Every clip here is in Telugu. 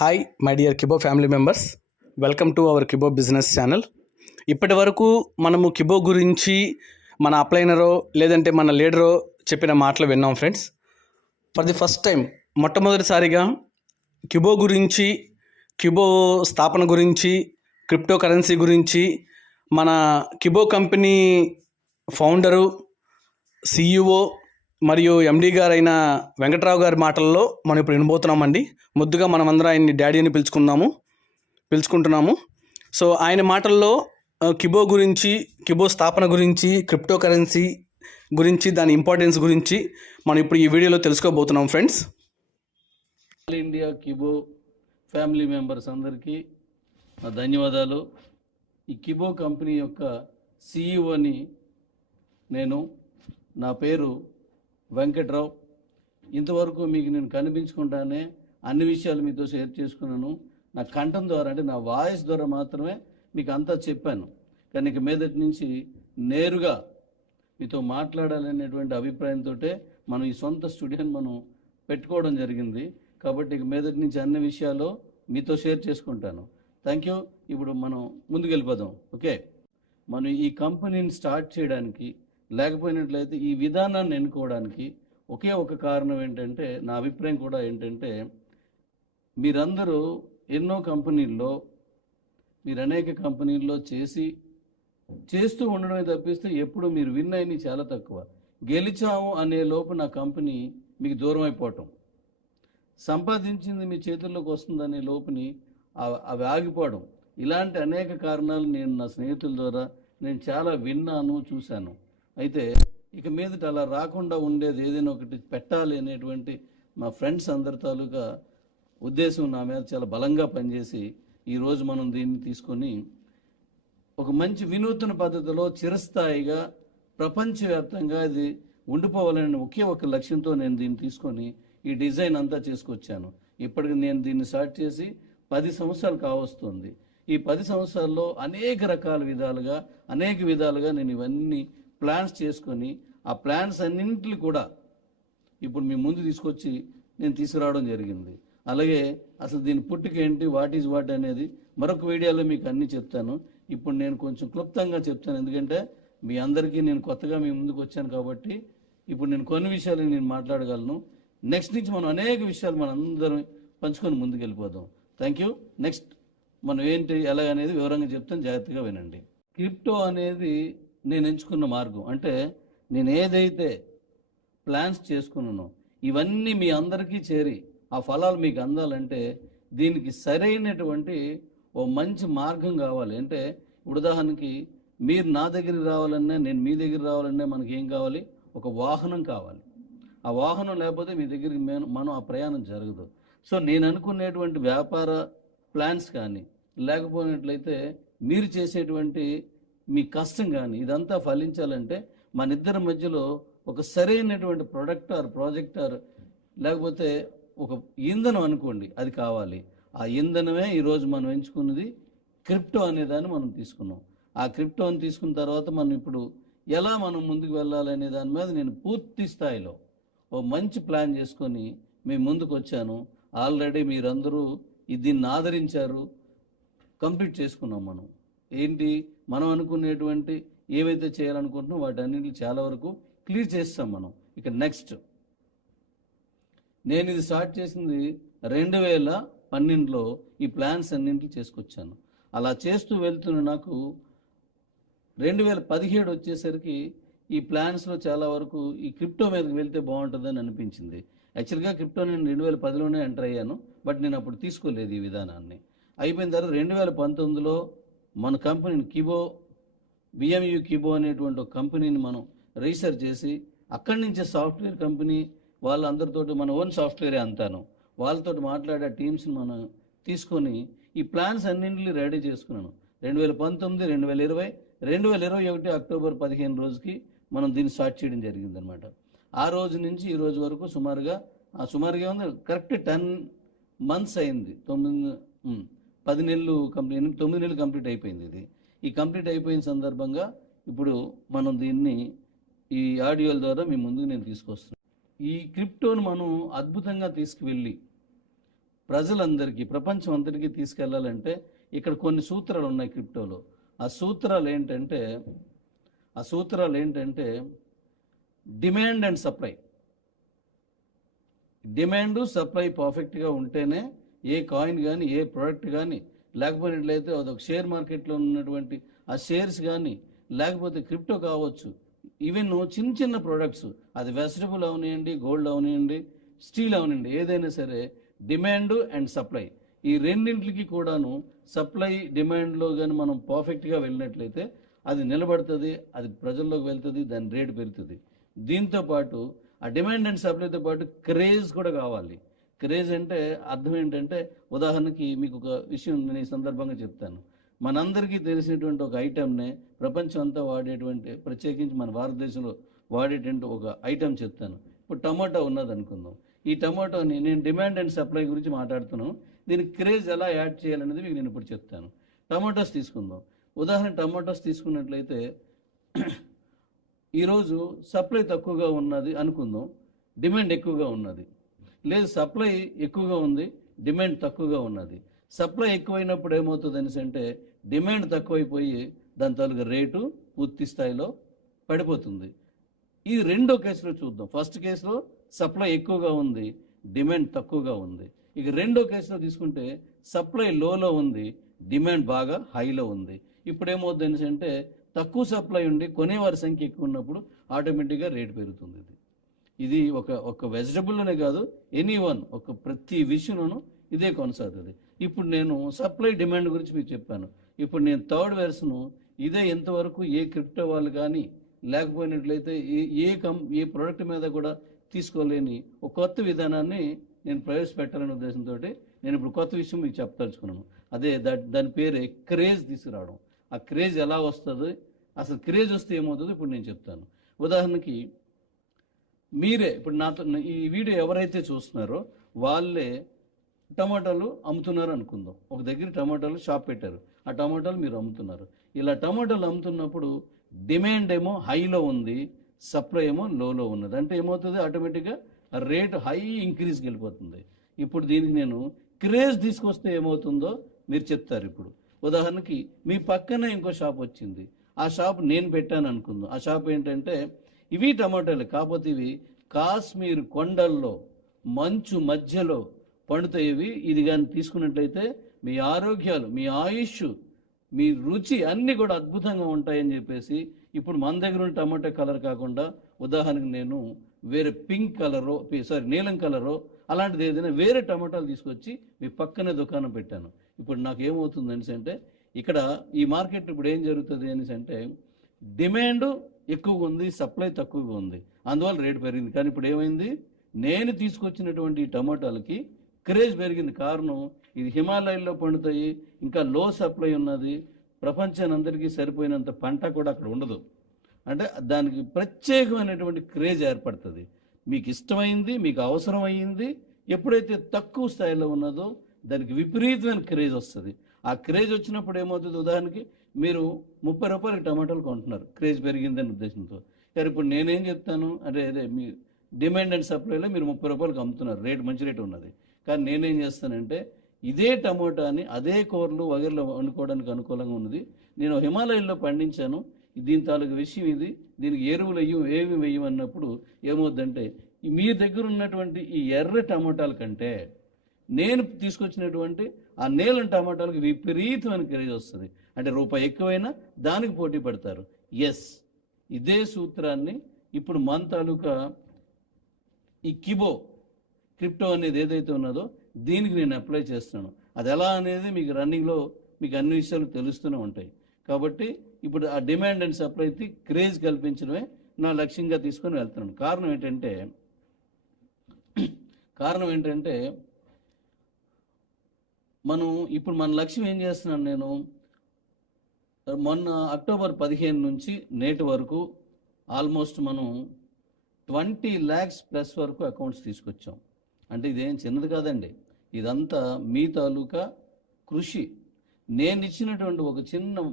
Hi my dear Kibo family members welcome to our Kibo business channel ఇప్పటి వరకు మనము కిబో గురించి మన అప్లైనరో లేదంటే మన లీడరో చెప్పిన మాటలు విన్నాం friends for the first time మొట్టమొదటిసారిగా కిబో గురించి కిబో స్థాపన గురించి క్రిప్టో కరెన్సీ గురించి మన కిబో కంపెనీ ఫౌండరు సిఇఓ మరియు ఎండీ గారైన వెంకట్రావు గారి మాటల్లో మనం ఇప్పుడు వినబోతున్నామండి. ముద్దుగా మనమందరం ఆయన్ని డాడీ అని పిలుచుకుందాము పిలుచుకుంటున్నాము. సో ఆయన మాటల్లో కిబో గురించి కిబో స్థాపన గురించి క్రిప్టో కరెన్సీ గురించి దాని ఇంపార్టెన్స్ గురించి మనం ఇప్పుడు ఈ వీడియోలో తెలుసుకోబోతున్నాం friends. All India Kibo family members అందరికీ ధన్యవాదాలు. ఈ కిబో కంపెనీ యొక్క సిఇఓని నేను నా పేరు వెంకట్రావు ఇంతవరకు మీకు నేను కనిపించకుండానే అన్ని విషయాలు మీతో షేర్ చేసుకున్నాను. నా కంఠం ద్వారా అంటే నా వాయిస్ ద్వారా మాత్రమే మీకు అంతా చెప్పాను. కానీ ఇక మీదటి నుంచి నేరుగా మీతో మాట్లాడాలనేటువంటి అభిప్రాయంతో మనం ఈ సొంత స్టూడియోని మనం పెట్టుకోవడం జరిగింది. కాబట్టి ఇక మీదటి నుంచి అన్ని విషయాలు మీతో షేర్ చేసుకుంటాను. Thank you. ఇప్పుడు మనం ముందుకు వెళ్ళిపోదాం ఓకే? మనం ఈ కంపెనీని స్టార్ట్ చేయడానికి లేకపోయినట్లయితే ఈ విధానాన్ని ఎన్నుకోవడానికి ఒకే ఒక కారణం ఏంటంటే నా అభిప్రాయం కూడా ఏంటంటే మీరందరూ ఎన్నో కంపెనీల్లో మీరు అనేక కంపెనీల్లో చేసి చేస్తూ ఉండడమే తప్పిస్తే ఎప్పుడు మీరు విన్ అయినవి చాలా తక్కువ. గెలిచాము అనే లోపు నా కంపెనీ మీకు దూరం అయిపోవటం. సంపాదించింది మీ చేతుల్లోకి వస్తుందనే లోపుని అవి ఆగిపోవడం. ఇలాంటి అనేక కారణాలు నేను నా స్నేహితుల ద్వారా నేను చాలా విన్నాను చూశాను. అయితే ఇక మీదట అలా రాకుండా ఉండేది ఏదైనా ఒకటి పెట్టాలి అనేటువంటి మా ఫ్రెండ్స్ అందరి తాలూకా ఉద్దేశం నా మీద చాలా బలంగా పనిచేసి ఈరోజు మనం దీన్ని తీసుకొని ఒక మంచి వినూత్న పద్ధతిలో చిరస్థాయిగా ప్రపంచవ్యాప్తంగా ఇది ఉండిపోవాలనే ఒకే ఒక లక్ష్యంతో నేను దీన్ని తీసుకొని ఈ డిజైన్ అంతా చేసుకొచ్చాను. ఇప్పటికి నేను దీన్ని స్టార్ట్ చేసి పది సంవత్సరాలు కావస్తుంది. ఈ పది సంవత్సరాల్లో అనేక రకాల విధాలుగా అనేక విధాలుగా నేను ఇవన్నీ ప్లాన్స్ చేసుకొని ఆ ప్లాన్స్ అన్నింటిని కూడా ఇప్పుడు మీ ముందు తీసుకొచ్చి నేను తీసుకురావడం జరిగింది. అలాగే అసలు దీని పుట్టుక ఏంటి వాట్ ఈజ్ వాట్ అనేది మరొక వీడియోలో మీకు అన్ని చెప్తాను. ఇప్పుడు నేను కొంచెం క్లుప్తంగా చెప్తాను. ఎందుకంటే మీ అందరికీ నేను కొత్తగా మీ ముందుకు వచ్చాను కాబట్టి ఇప్పుడు నేను కొన్ని విషయాలు నేను మాట్లాడగలను. నెక్స్ట్ నుంచి మనం అనేక విషయాలు మనం అందరం పంచుకొని ముందుకు వెళ్ళిపోదాం. థ్యాంక్ యూ నెక్స్ట్ మనం ఏంటి ఎలాగనేది వివరంగా చెప్తాను. జాగ్రత్తగా వినండి. క్రిప్టో అనేది నేను ఎంచుకున్న మార్గం. అంటే నేను ఏదైతే ప్లాన్స్ చేసుకున్నానో ఇవన్నీ మీ అందరికీ చేరి ఆ ఫలాలు మీకు అందాలంటే దీనికి సరైనటువంటి ఓ మంచి మార్గం కావాలి. అంటే ఉదాహరణకి మీరు నా దగ్గరికి రావాలన్నా నేను మీ దగ్గర రావాలన్నా మనకి ఏం కావాలి? ఒక వాహనం కావాలి. ఆ వాహనం లేకపోతే మీ దగ్గరికి మేము మనం ఆ ప్రయాణం జరగదు. సో నేను అనుకునేటువంటి వ్యాపార ప్లాన్స్ కానీ లేకపోయినట్లయితే మీరు చేసేటువంటి మీ కష్టం కానీ ఇదంతా ఫలించాలంటే మన ఇద్దరి మధ్యలో ఒక సరైనటువంటి ప్రొడక్ట్ ఆర్ ప్రాజెక్ట్ ఆర్ లేకపోతే ఒక ఇంధనం అనుకోండి అది కావాలి. ఆ ఇంధనమే ఈరోజు మనం ఎంచుకున్నది క్రిప్టో అనే దాన్ని మనం తీసుకున్నాం. ఆ క్రిప్టోని తీసుకున్న తర్వాత మనం ఇప్పుడు ఎలా మనం ముందుకు వెళ్ళాలనే దాని మీద నేను పూర్తి స్థాయిలో ఓ మంచి ప్లాన్ చేసుకొని మేము ముందుకు వచ్చాను. ఆల్రెడీ మీరందరూ దీన్ని ఆదరించారు. కంప్లీట్ చేసుకున్నాం మనం. ఏంటి? మనం అనుకునేటువంటి ఏవైతే చేయాలనుకుంటున్నాం వాటన్నిటిని చాలా వరకు క్లియర్ చేస్తాం మనం. ఇక నెక్స్ట్. నేను ఇది స్టార్ట్ చేసింది రెండు వేల పన్నెండులో ఈ ప్లాన్స్ అన్నింటినీ చేసుకొచ్చాను. అలా చేస్తూ వెళ్తున్న నాకు రెండు వేల పదిహేడు వచ్చేసరికి ఈ ప్లాన్స్లో చాలా వరకు ఈ క్రిప్టో మీదకి వెళ్తే బాగుంటుందని అనిపించింది. యాక్చువల్గా క్రిప్టో నేను రెండు వేల పదిలోనే ఎంటర్ అయ్యాను. బట్ నేను అప్పుడు తీసుకోలేదు ఈ విధానాన్ని. అయిపోయిన తర్వాత రెండు వేల పంతొమ్మిదిలో మన కంపెనీని కిబో బిఎంయు కిబో అనేటువంటి ఒక కంపెనీని మనం రీసెర్చ్ చేసి అక్కడి నుంచే సాఫ్ట్వేర్ కంపెనీ వాళ్ళందరితోటి మన ఓన్ సాఫ్ట్వేరే అంతాను. వాళ్ళతో మాట్లాడే టీమ్స్ని మనం తీసుకొని ఈ ప్లాన్స్ అన్నింటినీ రెడీ చేసుకున్నాను. రెండు వేల పంతొమ్మిది రెండు వేల ఇరవై రెండు వేల ఇరవై ఒకటి అక్టోబర్ పదిహేను రోజుకి మనం దీన్ని స్టార్ట్ చేయడం జరిగిందనమాట ఆ రోజు నుంచి ఈ రోజు వరకు సుమారుగా ఆ సుమారుగా ఉంది కరెక్ట్ టెన్ మంత్స్ అయింది. తొమ్మిది పది నెలలు కంప్లీట్ తొమ్మిది నెలలు కంప్లీట్ అయిపోయింది ఇది. ఈ కంప్లీట్ అయిపోయిన సందర్భంగా ఇప్పుడు మనం దీన్ని ఈ ఆడియోల ద్వారా మీ ముందుకు నేను తీసుకొస్తున్నాను ఈ క్రిప్టోను మనం అద్భుతంగా తీసుకువెళ్ళి ప్రజలందరికీ ప్రపంచం అందరికీ తీసుకెళ్ళాలంటే ఇక్కడ కొన్ని సూత్రాలు ఉన్నాయి క్రిప్టోలో. ఆ సూత్రాలు ఏంటంటే ఆ సూత్రాలు ఏంటంటే demand and supply. Demand supply పర్ఫెక్ట్గా ఉంటేనే ఏ కాయిన్ కానీ ఏ ప్రోడక్ట్ కానీ లేకపోయినట్లయితే అదొక షేర్ మార్కెట్లో ఉన్నటువంటి ఆ షేర్స్ కానీ లేకపోతే క్రిప్టో కావచ్చు ఈవెన్ చిన్న చిన్న ప్రోడక్ట్స్. అది వెజిటబుల్ అవనియండి గోల్డ్ అవనియండి స్టీల్ అవనండి ఏదైనా సరే డిమాండ్ అండ్ సప్లై. ఈ రెండింటికి కూడాను సప్లై డిమాండ్లో కానీ మనం పర్ఫెక్ట్గా వెళ్ళినట్లయితే అది నిలబడుతుంది అది ప్రజల్లోకి వెళ్తుంది దాని రేటు పెరుగుతుంది. దీంతో పాటు ఆ డిమాండ్ అండ్ సప్లైతో పాటు క్రేజ్ కూడా కావాలి. క్రేజ్ అంటే అర్థం ఏంటంటే ఉదాహరణకి మీకు ఒక విషయం నేను ఈ సందర్భంగా చెప్తాను. మనందరికీ తెలిసినటువంటి ఒక ఐటెంనే ప్రపంచం అంతా వాడేటువంటి ప్రత్యేకించి మన భారతదేశంలో వాడేటువంటి ఒక ఐటెం చెప్తాను. ఇప్పుడు టమాటా ఉన్నది అనుకుందాం. ఈ టమాటోని నేను డిమాండ్ అండ్ సప్లై గురించి మాట్లాడుతున్నాను దీనికి క్రేజ్ ఎలా యాడ్ చేయాలనేది మీకు నేను ఇప్పుడు చెప్తాను. టమాటోస్ తీసుకుందాం. ఉదాహరణ టమాటోస్ తీసుకున్నట్లయితే ఈరోజు సప్లై తక్కువగా ఉన్నది అనుకుందాం. డిమాండ్ ఎక్కువగా ఉన్నది. లేదు సప్లై ఎక్కువగా ఉంది డిమాండ్ తక్కువగా ఉన్నది. సప్లై ఎక్కువైనప్పుడు ఏమవుతుంది అనేసి అంటే డిమాండ్ తక్కువైపోయి దాని తాలూకా రేటు పూర్తి స్థాయిలో పడిపోతుంది. ఈ రెండో కేసులో చూద్దాం. ఫస్ట్ కేసులో సప్లై ఎక్కువగా ఉంది డిమాండ్ తక్కువగా ఉంది. ఇక రెండో కేసులో తీసుకుంటే సప్లై లోలో ఉంది డిమాండ్ బాగా హైలో ఉంది. ఇప్పుడు ఏమవుతుంది అనేసి అంటే తక్కువ సప్లై ఉండి కొనేవారి సంఖ్య ఎక్కువ ఉన్నప్పుడు ఆటోమేటిక్గా రేటు పెరుగుతుంది ఇది. ఇది ఒక ఒక వెజిటబుల్లోనే కాదు ఎనీ వన్ ఒక ప్రతి విషయంలోనూ ఇదే కొనసాగుతుంది. ఇప్పుడు నేను సప్లై డిమాండ్ గురించి మీకు చెప్పాను. ఇప్పుడు నేను థర్డ్ వెర్స్ను ఇదే ఎంతవరకు ఏ క్రిప్టో వాళ్ళు కానీ లేకపోయినట్లయితే ఏ ఏ కం ఏ ప్రోడక్ట్ మీద కూడా తీసుకోలేని ఒక కొత్త విధానాన్ని నేను ప్రవేశపెట్టాలనే ఉద్దేశంతో నేను ఇప్పుడు కొత్త విషయం మీకు చెప్పదలుచుకున్నాను. అదే దా- దాని పేరే క్రేజ్ తీసుకురావడం. ఆ క్రేజ్ ఎలా వస్తుంది? అసలు క్రేజ్ వస్తే ఏమవుతుందో? ఇప్పుడు నేను చెప్తాను. ఉదాహరణకి మీరే ఇప్పుడు నాతో ఈ వీడియో ఎవరైతే చూస్తున్నారో వాళ్ళే టమాటాలు అమ్ముతున్నారు అనుకుందాం. ఒక దగ్గర టమాటాలు షాప్ పెట్టారు. ఆ టమాటాలు మీరు అమ్ముతున్నారు. ఇలా టమాటాలు అమ్ముతున్నప్పుడు డిమాండ్ ఏమో హైలో ఉంది సప్లై ఏమో లోలో ఉన్నది. అంటే ఏమవుతుంది? ఆటోమేటిక్గా రేట్ హై ఇంక్రీజ్కి వెళ్ళిపోతుంది. ఇప్పుడు దీనికి నేను క్రేజ్ తీసుకొస్తే ఏమవుతుందో మీరు చెప్తారు ఇప్పుడు. ఉదాహరణకి మీ పక్కనే ఇంకో షాప్ వచ్చింది. ఆ షాప్ నేను పెట్టాను అనుకుందాం. ఆ షాప్ ఏంటంటే ఇవి టమాటాలు కాకపోతే ఇవి కాశ్మీర్ కొండల్లో మంచు మధ్యలో పండుతాయి ఇది కానీ తీసుకున్నట్లయితే మీ ఆరోగ్యాలు మీ ఆయుష్ మీ రుచి అన్నీ కూడా అద్భుతంగా ఉంటాయని చెప్పేసి ఇప్పుడు మన దగ్గర ఉన్న టమాటో కలర్ కాకుండా ఉదాహరణకు నేను వేరే పింక్ కలరో సారీ నీలం కలరో అలాంటిది ఏదైనా వేరే టమాటాలు తీసుకొచ్చి మీ పక్కనే దుకాణం పెట్టాను. ఇప్పుడు నాకు ఏమవుతుంది అనేసి అంటే ఇక్కడ ఈ మార్కెట్ ఇప్పుడు ఏం జరుగుతుంది అనేసి అంటే డిమాండ్ ఎక్కువగా ఉంది సప్లై తక్కువగా ఉంది. అందువల్ల రేటు పెరిగింది. కానీ ఇప్పుడు ఏమైంది? నేను తీసుకొచ్చినటువంటి టమాటాలకి క్రేజ్ పెరిగింది. కారణం ఇది హిమాలయాల్లో పండుతాయి ఇంకా లో సప్లై ఉన్నది. ప్రపంచాన్ని అందరికీ సరిపోయినంత పంట కూడా అక్కడ ఉండదు. అంటే దానికి ప్రత్యేకమైనటువంటి క్రేజ్ ఏర్పడుతుంది. మీకు ఇష్టమైంది మీకు అవసరం ఎప్పుడైతే తక్కువ స్థాయిలో ఉన్నదో దానికి విపరీతమైన క్రేజ్ వస్తుంది. ఆ క్రేజ్ వచ్చినప్పుడు ఏమవుతుంది? ఉదాహరణకి మీరు ముప్పై రూపాయలకి టమాటాలు కొంటున్నారు. క్రేజ్ పెరిగిందని ఉద్దేశంతో. కానీ ఇప్పుడు నేనేం చెప్తాను? అంటే అదే మీ డిమాండ్ అండ్ సప్లైలో మీరు ముప్పై రూపాయలకి అమ్ముతున్నారు. రేటు మంచి రేటు ఉన్నది. కానీ నేనేం చేస్తానంటే ఇదే టమోటాని అదే కూరలు వగర్లో వండుకోవడానికి అనుకూలంగా ఉన్నది. నేను హిమాలయంలో పండించాను. దీని తాలూకు విషయం ఇది. దీనికి ఎరువులు వేయం ఏమి వేయం అన్నప్పుడు ఏమవుద్దంటే మీ దగ్గర ఉన్నటువంటి ఈ ఎర్ర టమాటాల కంటే నేను తీసుకొచ్చినటువంటి ఆ నీలం టమాటాలకు విపరీతమైన క్రేజ్ వస్తుంది. అంటే రూపాయి ఎక్కువైనా దానికి పోటీ పడతారు. ఎస్ ఇదే సూత్రాన్ని ఇప్పుడు మన తాలూకా ఈ కిబో క్రిప్టో అనేది ఏదైతే ఉన్నదో దీనికి నేను అప్లై చేస్తున్నాను. అది ఎలా అనేది మీకు రన్నింగ్లో మీకు అన్ని విషయాలు తెలుస్తూనే ఉంటాయి. కాబట్టి ఇప్పుడు ఆ డిమాండ్ అండ్ సప్లైకి క్రేజ్ కల్పించడమే నా లక్ష్యంగా తీసుకొని వెళ్తున్నాను. కారణం ఏంటంటే కారణం ఏంటంటే మనం ఇప్పుడు మన లక్ష్యం ఏం చేస్తున్నాను నేను? మొన్న అక్టోబర్ పదిహేను నుంచి నేటి వరకు ఆల్మోస్ట్ మనం ట్వంటీ ల్యాక్స్ ప్లస్ వరకు అకౌంట్స్ తీసుకొచ్చాం. అంటే ఇదేం చిన్నది కాదండి. ఇదంతా మీ తాలూకా కృషి. నేను ఇచ్చినటువంటి ఒక చిన్న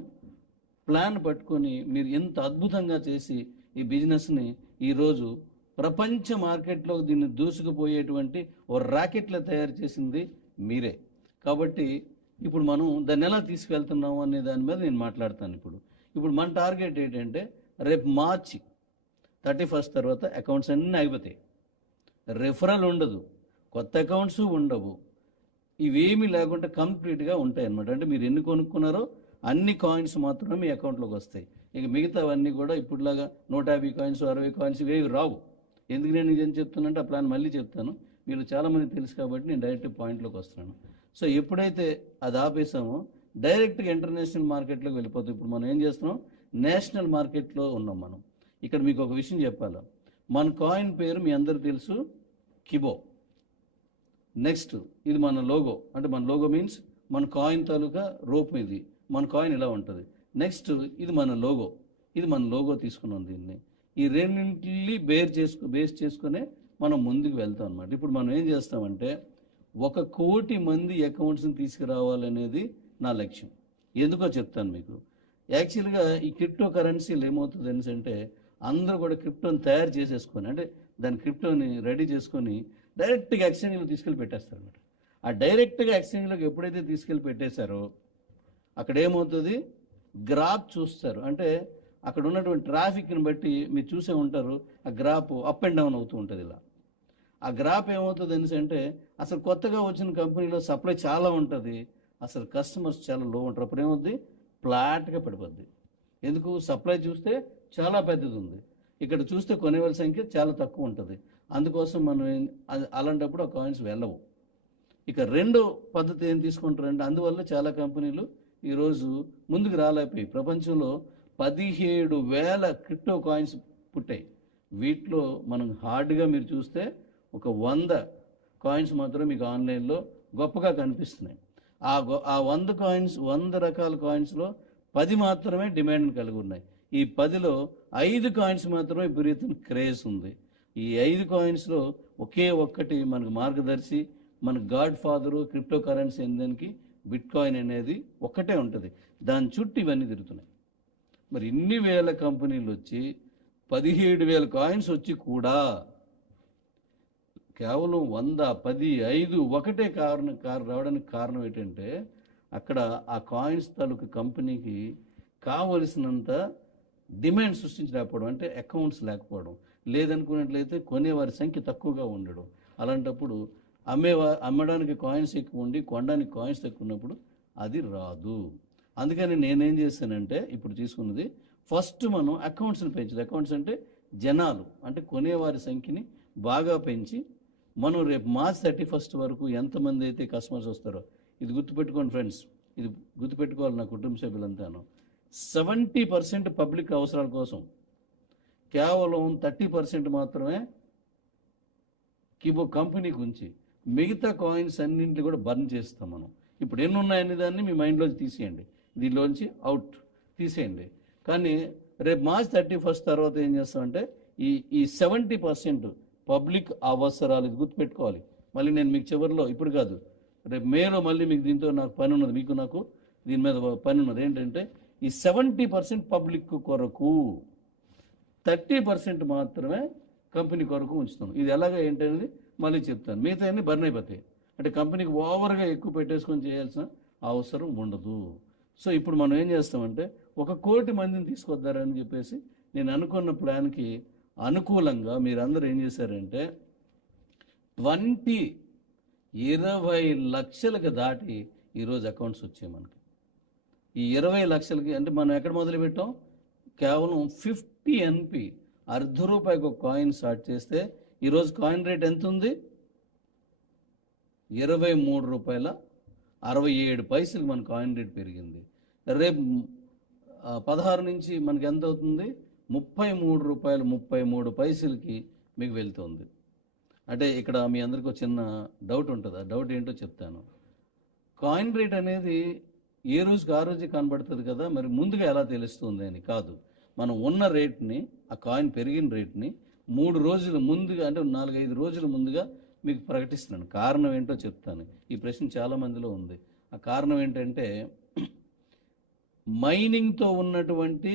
ప్లాన్ పట్టుకొని మీరు ఎంత అద్భుతంగా చేసి ఈ బిజినెస్ని ఈరోజు ప్రపంచ మార్కెట్లో దీన్ని దూసుకుపోయేటువంటి ఓ ర్యాకెట్లో తయారు చేసింది మీరే. కాబట్టి ఇప్పుడు మనం దాన్ని ఎలా తీసుకెళ్తున్నాము అనే దాని మీద నేను మాట్లాడతాను ఇప్పుడు. ఇప్పుడు మన టార్గెట్ ఏంటంటే రేపు మార్చి థర్టీ ఫస్ట్ తర్వాత అకౌంట్స్ అన్నీ ఆగిపోతాయి. రెఫరల్ ఉండదు. కొత్త అకౌంట్స్ ఉండవు. ఇవేమీ లేకుండా కంప్లీట్గా ఉంటాయి అన్నమాట అంటే మీరు ఎన్ని కొనుక్కున్నారో అన్ని కాయిన్స్ మాత్రమే మీ అకౌంట్లోకి వస్తాయి. ఇక మిగతావన్నీ కూడా ఇప్పుడులాగా నూట యాభై కాయిన్స్ అరవై కాయిన్స్ ఇవేవి రావు. ఎందుకు నేను ఇదేం చెప్తానంటే ఆ ప్లాన్ మళ్ళీ చెప్తాను. మీరు చాలామంది తెలుసు కాబట్టి నేను డైరెక్ట్ పాయింట్లోకి వస్తున్నాను. సో ఎప్పుడైతే అది ఆపేసామో డైరెక్ట్గా ఇంటర్నేషనల్ మార్కెట్లోకి వెళ్ళిపోతాం. ఇప్పుడు మనం ఏం చేస్తున్నాం? నేషనల్ మార్కెట్లో ఉన్నాం మనం. ఇక్కడ మీకు ఒక విషయం చెప్పాలి? మన కాయిన్ పేరు మీ అందరు తెలుసు కిబో నెక్స్ట్ ఇది మన లోగో అంటే మన లోగో మీన్స్ మన కాయిన్ తాలూకా రూపం ఇది. మన కాయిన్ ఇలా ఉంటుంది. నెక్స్ట్ ఇది మన లోగో ఇది మన లోగో తీసుకున్నాం దీన్ని. ఈ రెండింటిని బేర్ చేసుకు బేస్ చేసుకునే మనం ముందుకు వెళ్తాం అనమాట ఇప్పుడు మనం ఏం చేస్తామంటే ఒక కోటి మంది అకౌంట్స్ని తీసుకురావాలనేది నా లక్ష్యం. ఎందుకో చెప్తాను మీకు. యాక్చువల్గా ఈ క్రిప్టో కరెన్సీలు ఏమవుతుంది అనేసి అంటే అందరూ కూడా క్రిప్టోని తయారు చేసేసుకొని అంటే దాని క్రిప్టోని రెడీ చేసుకొని డైరెక్ట్గా ఎక్స్చేంజ్లో తీసుకెళ్ళి పెట్టేస్తారు అనమాట ఆ డైరెక్ట్గా ఎక్స్చేంజ్లోకి ఎప్పుడైతే తీసుకెళ్ళి పెట్టేశారో అక్కడ ఏమవుతుంది? గ్రాఫ్ చూస్తారు. అంటే అక్కడ ఉన్నటువంటి ట్రాఫిక్ని బట్టి మీరు చూసే ఉంటారు ఆ గ్రాఫ్ అప్ అండ్ డౌన్ అవుతూ ఉంటుంది ఇలా. ఆ గ్రాఫ్ ఏమవుతుంది అనేసి అంటే అసలు కొత్తగా వచ్చిన కంపెనీలో సప్లై చాలా ఉంటుంది అసలు కస్టమర్స్ చాలా లో ఉంటారు. అప్పుడు ఏమవుద్ది? ఫ్లాట్గా పడిపోద్ది. ఎందుకు? సప్లై చూస్తే చాలా పెద్దది ఉంది ఇక్కడ చూస్తే కొనేవాళ్ళ సంఖ్య చాలా తక్కువ ఉంటుంది. అందుకోసం మనం ఏం- అలాంటప్పుడు ఆ కాయిన్స్ వెళ్ళవు. ఇక రెండో పద్ధతి ఏం తీసుకుంటారంటే అందువల్ల చాలా కంపెనీలు ఈరోజు ముందుకు రాలేపోయి ప్రపంచంలో పదిహేడు వేల క్రిప్టో కాయిన్స్ పుట్టాయి. వీటిలో మనం హార్డ్గా మీరు చూస్తే ఒక వంద కాయిన్స్ మాత్రం మీకు ఆన్లైన్లో గొప్పగా కనిపిస్తున్నాయి. ఆ గొ- ఆ వంద కాయిన్స్ వంద రకాల కాయిన్స్లో పది మాత్రమే డిమాండ్ కలిగి ఉన్నాయి. ఈ పదిలో ఐదు కాయిన్స్ మాత్రమే విపరీతం క్రేజ్ ఉంది. ఈ ఐదు కాయిన్స్లో ఒకే ఒక్కటి మనకు మార్గదర్శి మన గాడ్ ఫాదరు క్రిప్టో కరెన్సీ దానికి బిట్ కాయిన్ అనేది ఒక్కటే ఉంటుంది. దాని చుట్టూ ఇవన్నీ తిరుగుతున్నాయి. మరి ఇన్ని వేల కంపెనీలు వచ్చి పదిహేడు వేల కాయిన్స్ వచ్చి కూడా కేవలం వంద పది ఐదు ఒకటే కారణం కారు రావడానికి కారణం ఏంటంటే అక్కడ ఆ కాయిన్స్ తాలూకు కంపెనీకి కావలసినంత డిమాండ్ సృష్టించలేకపోవడం అంటే అకౌంట్స్ లేకపోవడం లేదనుకున్నట్లయితే కొనేవారి సంఖ్య తక్కువగా ఉండడం. అలాంటప్పుడు అమ్మేవా అమ్మడానికి కాయిన్స్ ఎక్కువ ఉండి కొనడానికి కాయిన్స్ ఎక్కువ ఉన్నప్పుడు అది రాదు. అందుకని నేనేం చేశానంటే ఇప్పుడు తీసుకున్నది ఫస్ట్ మనం అకౌంట్స్ని పెంచదు అకౌంట్స్ అంటే జనాలు అంటే కొనేవారి సంఖ్యని బాగా పెంచి మనం రేపు మార్చ్ థర్టీ ఫస్ట్ వరకు ఎంతమంది అయితే కస్టమర్స్ వస్తారో ఇది గుర్తుపెట్టుకోండి ఫ్రెండ్స్ ఇది గుర్తుపెట్టుకోవాలి నా కుటుంబ సభ్యులంతాను. సెవెంటీ పర్సెంట్ పబ్లిక్ అవసరాల కోసం కేవలం థర్టీ పర్సెంట్ మాత్రమే కిబో కంపెనీకి ఉంచి మిగతా కాయిన్స్ అన్నింటిని కూడా బర్న్ చేస్తాం మనం. ఇప్పుడు ఎన్ని ఉన్నాయనే దాన్ని మీ మైండ్లోంచి తీసేయండి. దీనిలోంచి అవుట్ తీసేయండి. కానీ రేపు మార్చ్ థర్టీ ఫస్ట్ తర్వాత ఏం చేస్తామంటే ఈ ఈ సెవెంటీ పర్సెంట్ పబ్లిక్ అవసరాలు ఇది గుర్తుపెట్టుకోవాలి. మళ్ళీ నేను మీకు చివరిలో ఇప్పుడు కాదు. రేపు మేలో మళ్ళీ మీకు దీంతో నాకు పని ఉన్నది మీకు నాకు దీని మీద పని ఉన్నది. ఏంటంటే ఈ సెవెంటీ పర్సెంట్ పబ్లిక్ కొరకు థర్టీ పర్సెంట్ మాత్రమే కంపెనీ కొరకు ఉంచుతాం. ఇది ఎలాగ ఏంటనేది మళ్ళీ చెప్తాను. మిగతా అన్ని బర్న్ అయిపోతాయి. అంటే కంపెనీకి ఓవర్గా ఎక్కువ పెట్టేసుకొని చేయాల్సిన అవసరం ఉండదు. సో ఇప్పుడు మనం ఏం చేస్తామంటే ఒక కోటి మందిని తీసుకొద్దారని చెప్పేసి నేను అనుకున్న ప్లాన్కి అనుకూలంగా మీరందరూ ఏం చేశారంటే ట్వంటీ ఇరవై లక్షలకు దాటి ఈరోజు అకౌంట్స్ వచ్చాయి మనకి. ఈ ఇరవై లక్షలకి అంటే మనం ఎక్కడ మొదలు పెట్టాం కేవలం ఫిఫ్టీ ఎన్పి అర్ధ రూపాయికి ఒక కాయిన్ స్టార్ట్ చేస్తే ఈరోజు కాయిన్ రేట్ ఎంత ఉంది ఇరవై మూడు రూపాయల అరవై ఏడు పైసలు మన కాయిన్ రేట్ పెరిగింది. రేపు పదహారు నుంచి మనకి ఎంత అవుతుంది? ముప్పై మూడు రూపాయలు ముప్పై మూడు పైసలకి మీకు వెళ్తుంది. అంటే ఇక్కడ మీ అందరికీ చిన్న డౌట్ ఉంటుంది. ఆ డౌట్ ఏంటో చెప్తాను. కాయిన్ రేట్ అనేది ఏ రోజుకి ఆ రోజు కనబడుతుంది కదా మరి ముందుగా ఎలా తెలుస్తుంది అని కాదు. మనం ఉన్న రేట్ని ఆ కాయిన్ పెరిగిన రేట్ని మూడు రోజులు ముందుగా అంటే నాలుగైదు రోజుల ముందుగా మీకు ప్రకటిస్తున్నాను. కారణం ఏంటో చెప్తాను. ఈ ప్రశ్న చాలా మందిలో ఉంది. ఆ కారణం ఏంటంటే మైనింగ్తో ఉన్నటువంటి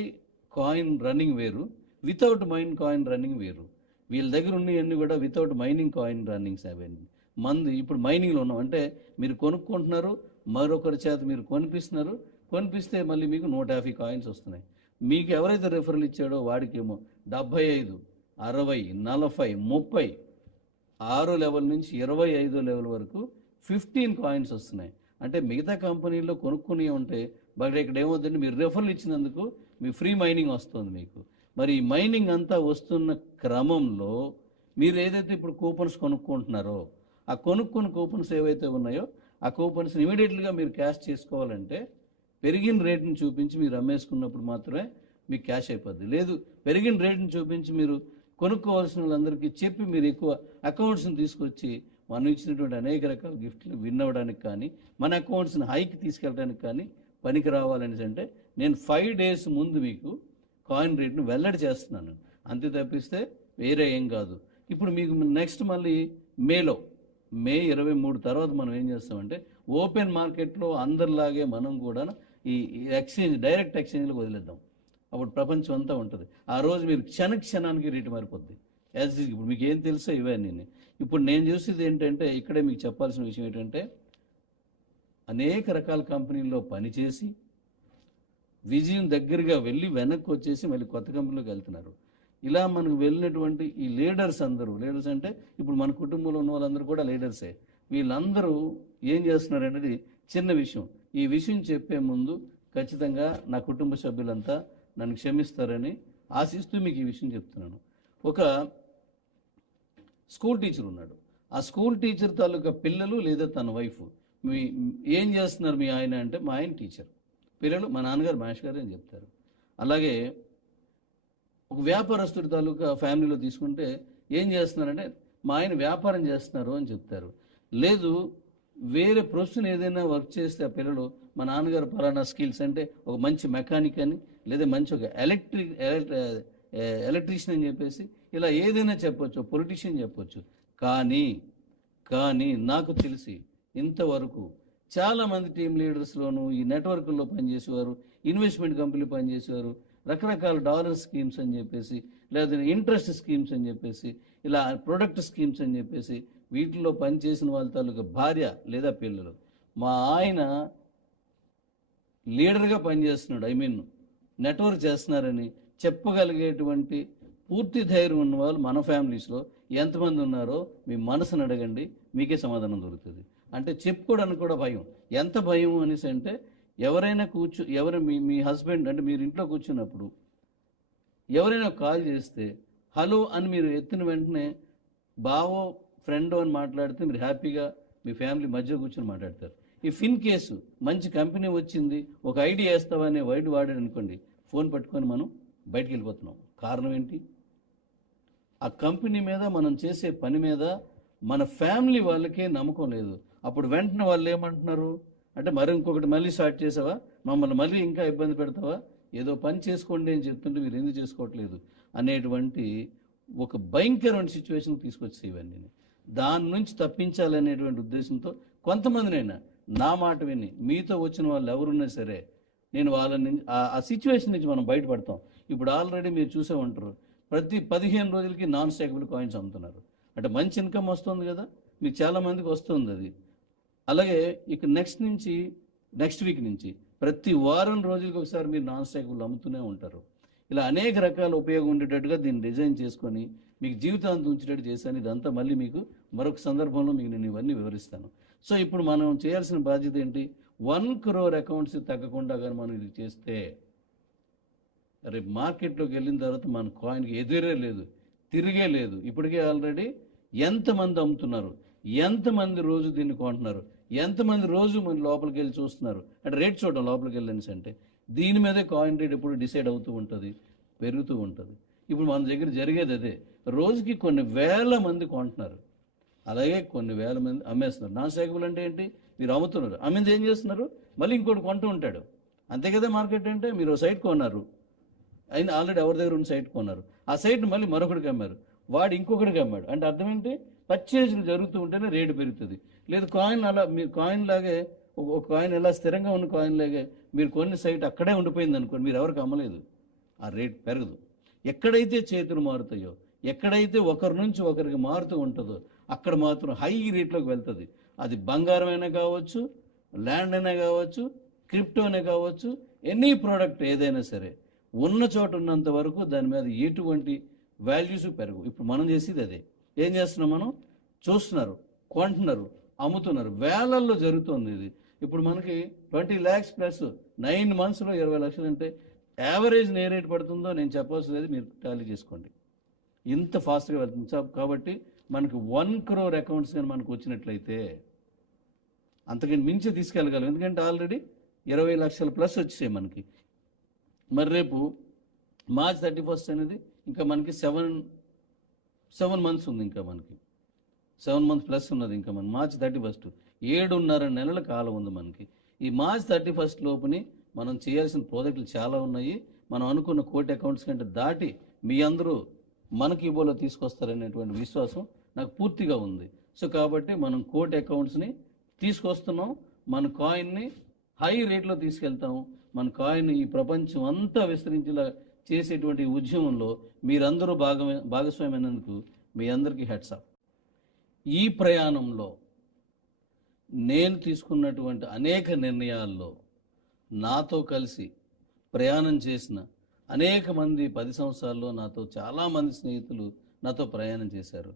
కాయిన్ రన్నింగ్ వేరు. వితౌట్ మైన్ కాయిన్ రన్నింగ్ వేరు. వీళ్ళ దగ్గర ఉన్నవన్నీ కూడా వితౌట్ మైనింగ్ కాయిన్ రన్నింగ్స్ అవన్నీ మంది ఇప్పుడు మైనింగ్లో ఉన్నాం. అంటే మీరు కొనుక్కుంటున్నారు మరొకరి చేత మీరు కొనిపిస్తున్నారు. కొనిపిస్తే మళ్ళీ మీకు నూట యాభై కాయిన్స్ వస్తున్నాయి. మీకు ఎవరైతే రెఫరల్ ఇచ్చాడో వాడికేమో డెబ్భై ఐదు అరవై నలభై ముప్పై ఆరో లెవెల్ నుంచి ఇరవై ఐదో లెవెల్ వరకు ఫిఫ్టీన్ కాయిన్స్ వస్తున్నాయి. అంటే మిగతా కంపెనీల్లో కొనుక్కుని ఉంటే బట్ ఇక్కడ ఏమవుతుందంటే మీరు రెఫరల్ ఇచ్చినందుకు మీ ఫ్రీ మైనింగ్ వస్తుంది మీకు. మరి ఈ మైనింగ్ అంతా వస్తున్న క్రమంలో మీరు ఏదైతే ఇప్పుడు కూపన్స్ కొనుక్కుంటున్నారో ఆ కొనుక్కున్న కూపన్స్ ఏవైతే ఉన్నాయో ఆ కూపన్స్ ఇమీడియట్గా మీరు క్యాష్ చేసుకోవాలంటే పెరిగిన రేట్ని చూపించి మీరు అమ్మేసుకున్నప్పుడు మాత్రమే మీకు క్యాష్ అయిపోద్ది. లేదు పెరిగిన రేట్ని చూపించి మీరు కొనుక్కోవాల్సిన వాళ్ళందరికీ చెప్పి మీరు ఎక్కువ అకౌంట్స్ని తీసుకొచ్చి మనం ఇచ్చినటువంటి అనేక రకాల గిఫ్ట్లు విన్ అవ్వడానికి కానీ మన అకౌంట్స్ని హైకి తీసుకెళ్ళడానికి కానీ పనికి రావాలని అంటే నేను ఫైవ్ డేస్ ముందు మీకు కాయిన్ రేట్ను వెల్లడి చేస్తున్నాను. అంతే తప్పిస్తే వేరే ఏం కాదు. ఇప్పుడు మీకు నెక్స్ట్ మళ్ళీ మేలో మే ఇరవై మూడు తర్వాత మనం ఏం చేస్తామంటే ఓపెన్ మార్కెట్లో అందరిలాగే మనం కూడా ఈ ఎక్స్చేంజ్ డైరెక్ట్ ఎక్స్చేంజ్లో వదిలేద్దాం. అప్పుడు ప్రపంచం అంతా ఉంటుంది. ఆ రోజు మీరు క్షణ క్షణానికి రేటు మారిపోద్ది. యాజ్ ఇప్పుడు మీకు ఏం తెలుసో ఇవన్నీ ఇప్పుడు నేను చూసేది ఏంటంటే ఇక్కడే మీకు చెప్పాల్సిన విషయం ఏంటంటే అనేక రకాల కంపెనీల్లో పనిచేసి విజయం దగ్గరగా వెళ్ళి వెనక్కి వచ్చేసి మళ్ళీ కొత్త కంపెనీలోకి వెళ్తున్నారు. ఇలా మనకు వెళ్ళినటువంటి ఈ లీడర్స్ అందరూ లీడర్స్ అంటే ఇప్పుడు మన కుటుంబంలో ఉన్న వాళ్ళందరూ కూడా లీడర్సే. వీళ్ళందరూ ఏం చేస్తున్నారు అనేది చిన్న విషయం. ఈ విషయం చెప్పే ముందు ఖచ్చితంగా నా కుటుంబ సభ్యులంతా నన్ను క్షమిస్తారని ఆశిస్తూ మీకు ఈ విషయం చెప్తున్నాను. ఒక స్కూల్ టీచర్ ఉన్నాడు. ఆ స్కూల్ టీచర్ తాలూకా పిల్లలు లేదా తన వైఫ్. మీ ఏం చేస్తున్నారు మీ ఆయన అంటే మా ఆయన టీచర్. పిల్లలు మా నాన్నగారు మహేష్ గారు అని చెప్తారు. అలాగే ఒక వ్యాపారస్తుడి తాలూకా ఫ్యామిలీలో తీసుకుంటే ఏం చేస్తున్నారంటే మా ఆయన వ్యాపారం చేస్తున్నారు అని చెప్తారు. లేదు వేరే ప్రొఫెషన్ ఏదైనా వర్క్ చేస్తే ఆ పిల్లలు మా నాన్నగారు పలానా స్కిల్స్ అంటే ఒక మంచి మెకానిక్ అని లేదా మంచి ఒక ఎలక్ట్రిక్ ఎలక్ట్రీషియన్ అని చెప్పేసి ఇలా ఏదైనా చెప్పొచ్చు పొలిటీషియన్ చెప్పొచ్చు. కానీ కానీ నాకు తెలిసి ఇంతవరకు చాలా మంది టీమ్ లీడర్స్లోను ఈ నెట్వర్క్లో పనిచేసేవారు ఇన్వెస్ట్మెంట్ కంపెనీలు పనిచేసేవారు రకరకాల డాలర్ స్కీమ్స్ అని చెప్పేసి లేదా ఇంట్రెస్ట్ స్కీమ్స్ అని చెప్పేసి ఇలా ప్రొడక్ట్ స్కీమ్స్ అని చెప్పేసి వీటిల్లో పనిచేసిన వాళ్ళ తాలూకా భార్య లేదా పిల్లలు. మా ఆయన లీడర్గా పనిచేస్తున్నాడు ఐ మీన్ నెట్వర్క్ చేస్తున్నారని చెప్పగలిగేటువంటి పూర్తి ధైర్యం ఉన్న వాళ్ళు మన ఫ్యామిలీస్లో ఎంతమంది ఉన్నారో మీ మనసును అడగండి మీకే సమాధానం దొరుకుతుంది. అంటే చెప్పుకోవడానికి కూడా భయం. ఎంత భయం అనేసి అంటే ఎవరైనా కూర్చో ఎవరు మీ మీ హస్బెండ్ అంటే మీరు ఇంట్లో కూర్చున్నప్పుడు ఎవరైనా కాల్ చేస్తే హలో అని మీరు ఎత్తిన వెంటనే బావో ఫ్రెండో అని మాట్లాడితే మీరు హ్యాపీగా మీ ఫ్యామిలీ మధ్య కూర్చొని మాట్లాడతారు. ఈ ఫిన్ కేసు మంచి కంపెనీ వచ్చింది ఒక ఐడియా వేస్తావా అనే వైడ్ వాడాడు అనుకోండి ఫోన్ పట్టుకొని మనం బయటికి వెళ్ళిపోతున్నాం. కారణం ఏంటి? ఆ కంపెనీ మీద మనం చేసే పని మీద మన ఫ్యామిలీ వాళ్ళకే నమ్మకం లేదు. అప్పుడు వెంటనే వాళ్ళు ఏమంటున్నారు? అంటే మరి ఇంకొకటి మళ్ళీ స్టార్ట్ చేసావా? మమ్మల్ని మళ్ళీ ఇంకా ఇబ్బంది పెడతావా? ఏదో పని చేసుకోండి అని చెప్తుంటే మీరు ఎందుకు చేసుకోవట్లేదు? అనేటువంటి ఒక భయంకరమైన సిచ్యువేషన్ తీసుకొచ్చాయి ఇవన్నీ. దాని నుంచి తప్పించాలనేటువంటి ఉద్దేశంతో కొంతమందినైనా నా మాట విని మీతో వచ్చిన వాళ్ళు ఎవరున్నా సరే నేను వాళ్ళని ఆ- సిచ్యువేషన్ నుంచి మనం బయటపడతాం. ఇప్పుడు ఆల్రెడీ మీరు చూసే ఉంటారు ప్రతి పదిహేను రోజులకి నాన్ స్టేకబుల్ కాయిన్స్ అమ్ముతున్నారు. అంటే మంచి ఇన్కమ్ వస్తుంది కదా? మీకు చాలా మందికి వస్తుంది అది. అలాగే ఇక నెక్స్ట్ నుంచి నెక్స్ట్ వీక్ నుంచి ప్రతి వారం రోజులకి ఒకసారి మీరు నాన్ స్టాకబుల్ అమ్ముతూనే ఉంటారు. ఇలా అనేక రకాల ఉపయోగం ఉండేటట్టుగా దీన్ని డిజైన్ చేసుకొని మీకు జీవితాంతం ఉంచేటట్టు చేశాను. ఇదంతా మళ్ళీ మీకు మరొక సందర్భంలో మీకు నేను ఇవన్నీ వివరిస్తాను. సో ఇప్పుడు మనం చేయాల్సిన బాధ్యత ఏంటి? వన్ క్రోర్ అకౌంట్స్ తగ్గకుండా కానీ మనం ఇది చేస్తే రేపు మార్కెట్లోకి వెళ్ళిన తర్వాత మన కాయిన్కి ఎదురే లేదు తిరిగే లేదు. ఇప్పటికే ఆల్రెడీ ఎంతమంది అమ్ముతున్నారు? ఎంతమంది రోజు దీన్ని కొంటున్నారు? ఎంతమంది రోజు మన లోపలికి వెళ్ళి చూస్తున్నారు? అంటే రేట్ చూడడం లోపలికి వెళ్ళండి అంటే దీని మీదే కాయిన్ రేట్ ఎప్పుడు డిసైడ్ అవుతూ ఉంటుంది పెరుగుతూ ఉంటుంది. ఇప్పుడు మన దగ్గర జరిగేది అదే. రోజుకి కొన్ని వేల మంది కొంటున్నారు. అలాగే కొన్ని వేల మంది అమ్మేస్తున్నారు. నాన్ స్టాకబుల్ అంటే ఏంటి? మీరు అమ్ముతున్నారు. అమ్మింది ఏం చేస్తున్నారు? మళ్ళీ ఇంకోటి కొంటూ ఉంటాడు. అంతే కదా మార్కెట్ అంటే? మీరు సైట్ కొన్నారు. అయిన ఆల్రెడీ ఎవరి దగ్గర ఉన్న సైట్ కొన్నారు. ఆ సైట్ మళ్ళీ మరొకటికి అమ్మారు. వాడు ఇంకొకడికి అమ్మాడు. అంటే అర్థం ఏంటి? పర్చేజ్లు జరుగుతూ ఉంటేనే రేటు పెరుగుతుంది. లేదు కాయిన్ అలా మీరు కాయిన్ లాగే ఒక కాయిన్ ఎలా స్థిరంగా ఉన్న కాయిన్ లాగే మీరు కొన్ని సైట్ అక్కడే ఉండిపోయింది అనుకోండి మీరు ఎవరికి అమ్మలేదు. ఆ రేట్ పెరగదు. ఎక్కడైతే చేతులు మారుతాయో ఎక్కడైతే ఒకరి నుంచి ఒకరికి మారుతూ ఉంటుందో అక్కడ మాత్రం హై రేట్లోకి వెళ్తుంది. అది బంగారం అయినా కావచ్చు ల్యాండ్ అయినా కావచ్చు క్రిప్టో అయినా కావచ్చు ఎనీ ప్రోడక్ట్ ఏదైనా సరే ఉన్న చోట ఉన్నంత వరకు దాని మీద ఎటువంటి వాల్యూస్ పెరగవు. ఇప్పుడు మనం చేసేది అదే. ఏం చేస్తున్నాం మనం? చూస్తున్నారు కొంటున్నారు. అమ్ముతున్నారు. వేలల్లో జరుగుతుంది ఇది. ఇప్పుడు మనకి ట్వంటీ ల్యాక్స్ ప్లస్ నైన్ మంత్స్లో ఇరవై లక్షలు అంటే యావరేజ్ ఏ రేట్ పడుతుందో నేను చెప్పవలసి లేదు మీరు టాలీ చేసుకోండి. ఇంత ఫాస్ట్గా వెళ్తుంది. కాబట్టి మనకి వన్ క్రోర్ అకౌంట్స్ కానీ మనకు వచ్చినట్లయితే అంతకంటే మించి తీసుకెళ్ళగలం. ఎందుకంటే ఆల్రెడీ ఇరవై లక్షల ప్లస్ వచ్చాయి మనకి. మరి రేపు మార్చ్ థర్టీ ఫస్ట్ అనేది ఇంకా మనకి సెవెన్ సెవెన్ మంత్స్ ఉంది ఇంకా మనకి. సెవెన్ మంత్స్ ప్లస్ ఉన్నది ఇంకా మన మార్చ్ థర్టీ ఫస్ట్. ఏడున్నర నెలల కాలం ఉంది మనకి. ఈ మార్చ్ థర్టీ ఫస్ట్ లోపుని మనం చేయాల్సిన ప్రాజెక్టులు చాలా ఉన్నాయి. మనం అనుకున్న కోటి అకౌంట్స్ కంటే దాటి మీ అందరూ మనకి ఇబోలో తీసుకొస్తారనేటువంటి విశ్వాసం నాకు పూర్తిగా ఉంది. సో కాబట్టి మనం కోటి అకౌంట్స్ని తీసుకొస్తున్నాం. మన కాయిన్ని హై రేట్లో తీసుకెళ్తాం. మన కాయిన్ ఈ ప్రపంచం అంతా విస్తరించేలా చేసేటువంటి ఉద్యమంలో మీరందరూ భాగమే భాగస్వామ్యమైనందుకు మీ అందరికీ హెడ్సాప్ ఈ ప్రయాణంలో నేను తీసుకున్నటువంటి అనేక నిర్ణయాల్లో నాతో కలిసి ప్రయాణం చేసిన అనేక మంది పది సంవత్సరాల్లో నాతో చాలామంది స్నేహితులు నాతో ప్రయాణం చేశారు.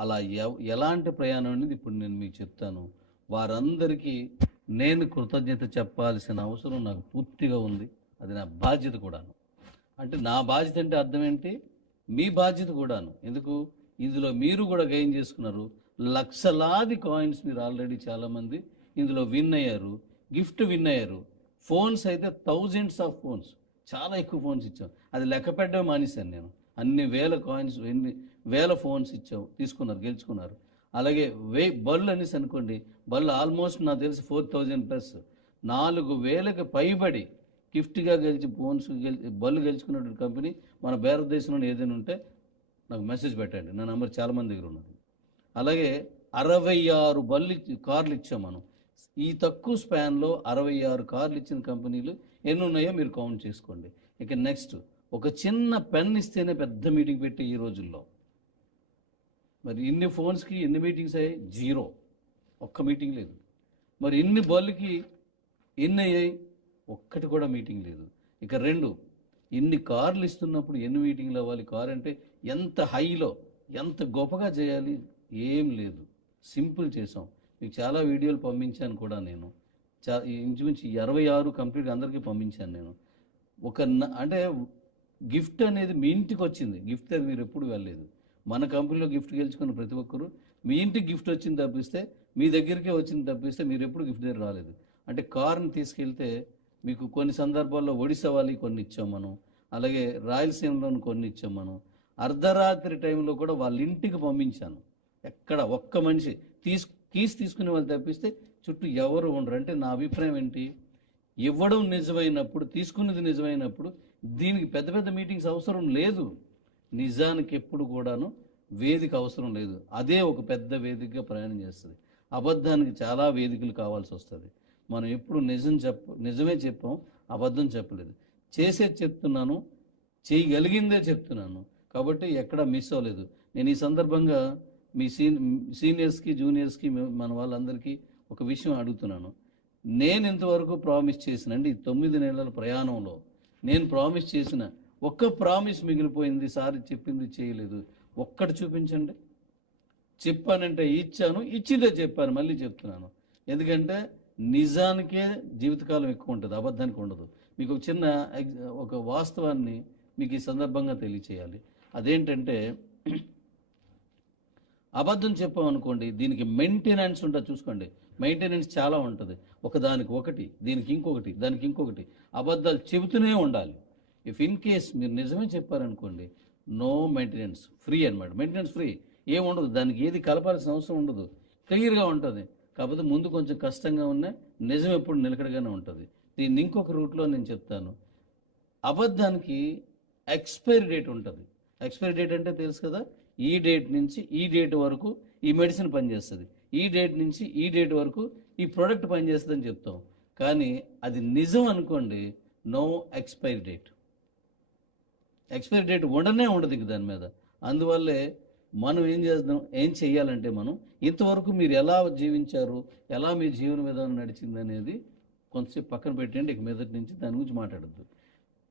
అలా ఎలాంటి ప్రయాణం అనేది ఇప్పుడు నేను మీకు చెప్తాను. వారందరికీ నేను కృతజ్ఞత చెప్పాల్సిన అవసరం నాకు పూర్తిగా ఉంది. అది నా బాధ్యత కూడాను. అంటే నా బాధ్యత అంటే అర్థం ఏంటి? మీ బాధ్యత కూడాను. ఎందుకు? ఇందులో మీరు కూడా గెయిన్ చేసుకున్నారు. లక్షలాది కాయిన్స్ మీరు ఆల్రెడీ చాలామంది ఇందులో విన్ అయ్యారు గిఫ్ట్ విన్ అయ్యారు. ఫోన్స్ అయితే థౌజండ్స్ ఆఫ్ ఫోన్స్ చాలా ఎక్కువ ఫోన్స్ ఇచ్చాం. అది లెక్క పెట్టడం మానేశాను నేను. అన్ని వేల కాయిన్స్ ఎన్ని వేల ఫోన్స్ ఇచ్చాం తీసుకున్నారు గెలుచుకున్నారు. అలాగే వే బళ్ళు అనేసి అనుకోండి బళ్ళు ఆల్మోస్ట్ నాకు తెలిసి ఫోర్ థౌజండ్ ప్లస్ నాలుగు వేలకు పైబడి గిఫ్ట్గా గెలిచి ఫోన్స్ గెలిచి బళ్ళు గెలుచుకున్నటువంటి కంపెనీ మన భారతదేశంలో ఏదైనా ఉంటే నాకు మెసేజ్ పెట్టండి. నా నెంబర్ చాలామంది దగ్గర ఉన్నది. అలాగే అరవై ఆరు బళ్ళు కార్లు ఇచ్చాం మనం. ఈ తక్కువ స్పాన్లో అరవై ఆరు కార్లు ఇచ్చిన కంపెనీలు ఎన్ని ఉన్నాయో మీరు కౌంట్ చేసుకోండి. ఇక నెక్స్ట్ ఒక చిన్న పెన్ ఇస్తేనే పెద్ద మీటింగ్ పెట్టే ఈ రోజుల్లో. మరి ఇన్ని ఫోన్స్కి ఎన్ని మీటింగ్స్ అయ్యాయి? జీరో ఒక్క మీటింగ్ లేదు. మరి ఇన్ని బళ్ళకి ఎన్ని అయ్యాయి? ఒక్కటి కూడా మీటింగ్ లేదు. ఇక రెండు ఇన్ని కార్లు ఇస్తున్నప్పుడు ఎన్ని మీటింగ్లు అవ్వాలి? కార్ అంటే ఎంత హైలో ఎంత గొప్పగా చేయాలి? ఏం లేదు. సింపుల్ చేసాం మీకు చాలా వీడియోలు పంపించాను కూడా నేను. చా ఇంచుమించు ఇరవై ఆరు కంప్లీట్ అందరికీ పంపించాను నేను. ఒక అంటే గిఫ్ట్ అనేది మీ ఇంటికి వచ్చింది. గిఫ్ట్ అది మీరు ఎప్పుడు వెళ్ళలేదు. మన కంపెనీలో గిఫ్ట్ గెలుచుకున్న ప్రతి ఒక్కరు మీ ఇంటికి గిఫ్ట్ వచ్చింది తప్పిస్తే మీ దగ్గరికే వచ్చింది తప్పిస్తే మీరు ఎప్పుడు గిఫ్ట్ దగ్గర రాలేదు. అంటే కార్ని తీసుకెళ్తే మీకు కొన్ని సందర్భాల్లో ఒడిశా వాళ్ళకి కొన్ని ఇచ్చాం మనం. అలాగే రాయలసీమలోని కొన్ని ఇచ్చాం మనం. అర్ధరాత్రి టైంలో కూడా వాళ్ళ ఇంటికి పంపించాను. ఎక్కడ ఒక్క మనిషి తీసు కీస్ తీసుకునే వాళ్ళు తప్పిస్తే చుట్టూ ఎవరు ఉండరు. అంటే నా అభిప్రాయం ఏంటి? ఇవ్వడం నిజమైనప్పుడు తీసుకున్నది నిజమైనప్పుడు దీనికి పెద్ద పెద్ద మీటింగ్స్ అవసరం లేదు. నిజానికి ఎప్పుడు కూడాను వేదిక అవసరం లేదు. అదే ఒక పెద్ద వేదికగా ప్రయాణం చేస్తుంది. అబద్ధానికి చాలా వేదికలు కావాల్సి వస్తుంది. మనం ఎప్పుడు నిజం చెప్ప నిజమే చెప్పాం అబద్ధం చెప్పలేదు. చేసేది చెప్తున్నాను చేయగలిగిందే చెప్తున్నాను. కాబట్టి ఎక్కడా మిస్ అవ్వలేదు. నేను ఈ సందర్భంగా మీ సీన్ సీనియర్స్కి జూనియర్స్కి మన వాళ్ళందరికీ ఒక విషయం అడుగుతున్నాను. నేను ఇంతవరకు ప్రామిస్ చేసినండి తొమ్మిది నెలల ప్రయాణంలో నేను ప్రామిస్ చేసిన ఒక్క ప్రామిస్ మిగిలిపోయింది సారి చెప్పింది చేయలేదు. ఒక్కటి చూపించండి. చెప్పానంటే ఇచ్చాను ఇచ్చిందే చెప్పాను మళ్ళీ చెప్తున్నాను. ఎందుకంటే నిజానికే జీవితకాలం ఎక్కువ ఉంటుంది అబద్ధానికి ఉండదు. మీకు ఒక చిన్న ఒక వాస్తవాన్ని మీకు ఈ సందర్భంగా తెలియచేయాలి. అదేంటంటే అబద్ధం చెప్పామనుకోండి దీనికి మెయింటెనెన్స్ ఉంటుంది చూసుకోండి. మెయింటెనెన్స్ చాలా ఉంటుంది. ఒకదానికి ఒకటి దీనికి ఇంకొకటి దానికి ఇంకొకటి. అబద్ధాలు చెబుతూనే ఉండాలి. ఇఫ్ ఇన్ కేస్ మీరు నిజమే చెప్పారనుకోండి నో మెయింటెనెన్స్ ఫ్రీ అన్నమాట. మెయింటెనెన్స్ ఫ్రీ ఏముండదు ఉండదు. దానికి ఏది కలపాల్సిన అవసరం ఉండదు. క్లియర్గా ఉంటుంది. కాకపోతే ముందు కొంచెం కష్టంగా ఉన్నా నిజం ఎప్పుడు నిలకడగానే ఉంటుంది. దీన్ని ఇంకొక రూట్లో నేను చెప్తాను. అబద్ధానికి ఎక్స్పైరీ డేట్ ఉంటుంది. ఎక్స్పైరీ డేట్ అంటే తెలుసు కదా? ఈ డేట్ నుంచి ఈ డేట్ వరకు ఈ మెడిసిన్ పనిచేస్తుంది. ఈ డేట్ నుంచి ఈ డేట్ వరకు ఈ ప్రోడక్ట్ పనిచేస్తుంది అని చెప్తాం. కానీ అది నిజం అనుకోండి no expiry date expiry date ఉండనే ఉండదు ఇంక దాని మీద. అందువల్లే మనం ఏం చేద్దాం ఏం చెయ్యాలంటే మనం ఇంతవరకు మీరు ఎలా జీవించారు ఎలా మీ జీవన విధానం నడిచింది అనేది కొంతసేపు పక్కన పెట్టండి ఇక మీదటి నుంచి దాని గురించి మాట్లాడద్దు.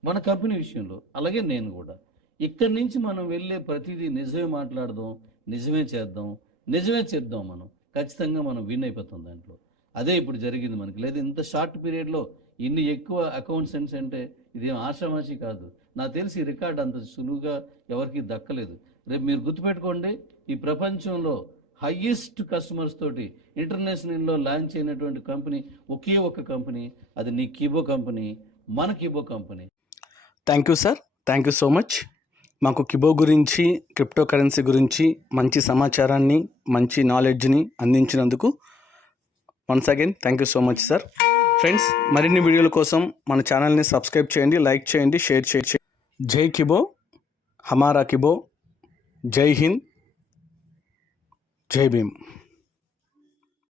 మన కంపెనీ విషయంలో అలాగే నేను కూడా. ఇక్కడి నుంచి మనం వెళ్ళే ప్రతిదీ నిజమే మాట్లాడదాం నిజమే చేద్దాం నిజమే చేద్దాం మనం. ఖచ్చితంగా మనం విన్ అయిపోతాం దాంట్లో. అదే ఇప్పుడు జరిగింది మనకి. లేదా ఇంత షార్ట్ పీరియడ్లో ఇన్ని ఎక్కువ అకౌంట్స్ అంటే ఇదేం ఆషామాషి కాదు. నాకు తెలిసి రికార్డ్ అంత సులువుగా ఎవరికి దక్కలేదు. రేపు మీరు గుర్తుపెట్టుకోండి ఈ ప్రపంచంలో హయ్యెస్ట్ కస్టమర్స్ తోటి ఇంటర్నేషనల్లో లాంచ్ అయినటువంటి కంపెనీ ఒకే ఒక కంపెనీ అది నీ కీబో కంపెనీ మన Kibo company thank you sir thank you so much మాకు కిబో గురించి క్రిప్టో కరెన్సీ గురించి మంచి సమాచారాన్ని మంచి నాలెడ్జ్ని అందించినందుకు once again thank you so much sir friends మరిన్ని వీడియోల కోసం మన ఛానల్ని సబ్స్క్రైబ్ చేయండి లైక్ చేయండి షేర్ చేయండి జై కిబో హమారా కిబో జై హింద్ జై భీమ్.